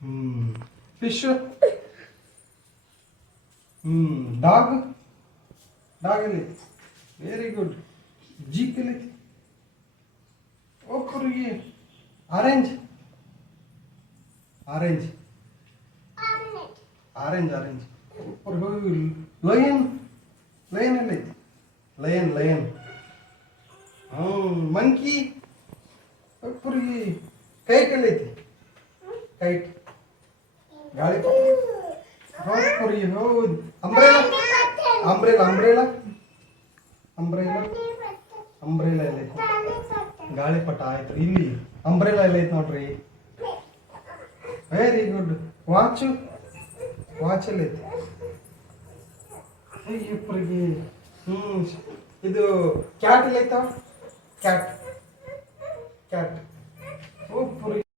Fish. Dog. Dog ಎಲ್ಲೈತಿ? Very good. Jeep ಎಲ್ಲೈತಿ? ಒಬ್ಬರಿಗೆ ಆರೆಂಜ್. Orange orange orange. ಒಬ್ಬರಿಗೆ ಲಯನ್. ಲಯನ್ ಎಲ್ಲೈತಿ? Lion lion. ಮಂಕಿ. ಒಬ್ಬರಿಗೆ ಕೈಟ್ ಎಲ್ಲೈತಿ? ಕೈಟ್ ಗಾಳಿ. ಒಬ್ಬರಿಗೆ ಹೌದು. Umbrella. Umbrella umbrella umbrella umbrella ಎಲ್ಲೈತಿ? ಗಾಳಿಪಟ ಆಯ್ತು. ಇಲ್ಲಿ ಅಂಬ್ರೇಲಾ ಎಲ್ಲೈತಿ ನೋಡ್ರಿ. Very good. ವಾಚು. ವಾಚ್ ಎಲ್ಲೈತಿ? ಇಬ್ಬರಿಗೆ. ಇದು ಕ್ಯಾಟ್ ಎಲ್ಲೈತ? Cat cat. ಒಬ್ಬರಿಗೆ